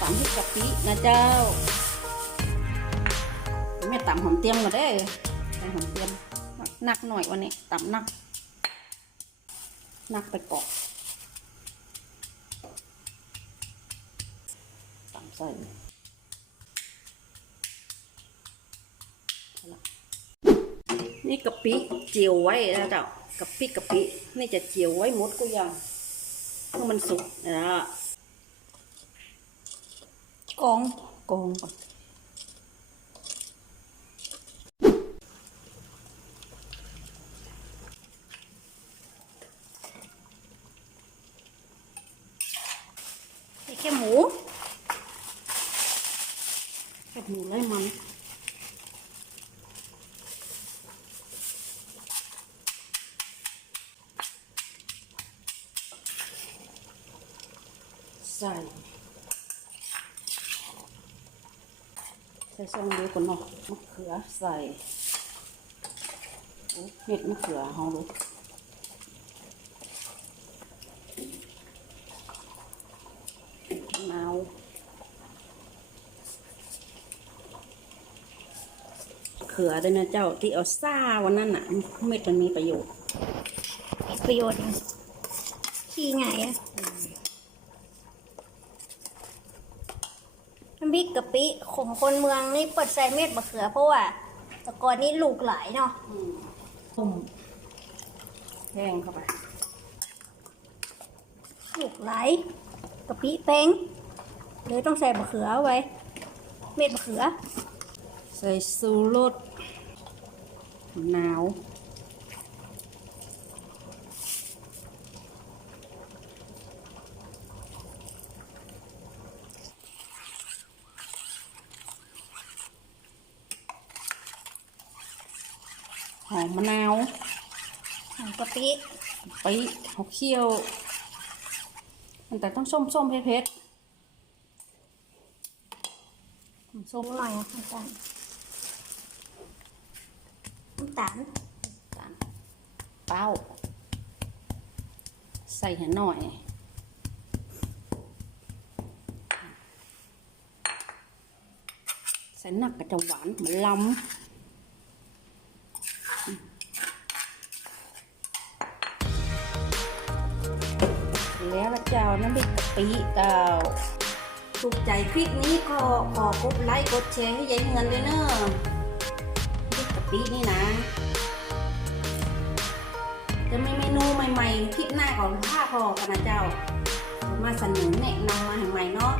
ตำพริกกะปินะเจ้าแม่ตำหอมเตียมก็ได้ใส่หอมเตียมนักหน่อยวันนี้ตำนักไปกอกตำใส่นี่กะปิเจียวไว้นะเจ้ากะปินี่จะเจียวไว้หมดก็ยังเมื่อมันสุกนะกองก่อนแค่หมูไล่มันใส่ซองเดียวก่อนเนาะมะเขือใส่เม็ดมะเขือเอาเลยมะนาวเขือด้วยนะเจ้าที่เอาซ่าวันนั้นน่ะเม็ดมันมีประโยชน์ที่ไงอะน้ำพริกกะปิของคนเมืองนี่เปิดใส่เม็ดมะเขือเพราะว่าแต่ก่อนนี้ลูกหลายเนาะต้มแห้งเข้าไปลูกหลายกะปิแป้งเลยต้องใส่มะเขือไว้เม็ดมะเขือใส่ซูรสมะนาวหอมมะนาวหอมกะปิเขาเคี่ยวแต่ต้องส้มเผ็ดส้มหน่อยน้ำตาลเป้าใส่หน่อยใส่หนักกระจะหวานเหมือนลำแล้วละเจ้าน้ำพริกกะปิเจ้าถูกใจคลิปนี้ก็ขอกดไลค์กดแชร์ให้ยายเงินด้วยเนอะน้ำพริกกะปินี่นะจะมีเมนูใหม่ๆคลิปหน้าของผ้าพอกันนะเจ้ามาเสนอแนะนำมาใหม่เนาะ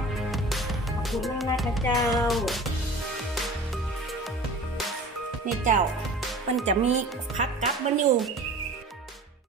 ขอบคุณมากนะเจ้านี่เจ้ามันจะมีพักกับมันอยู่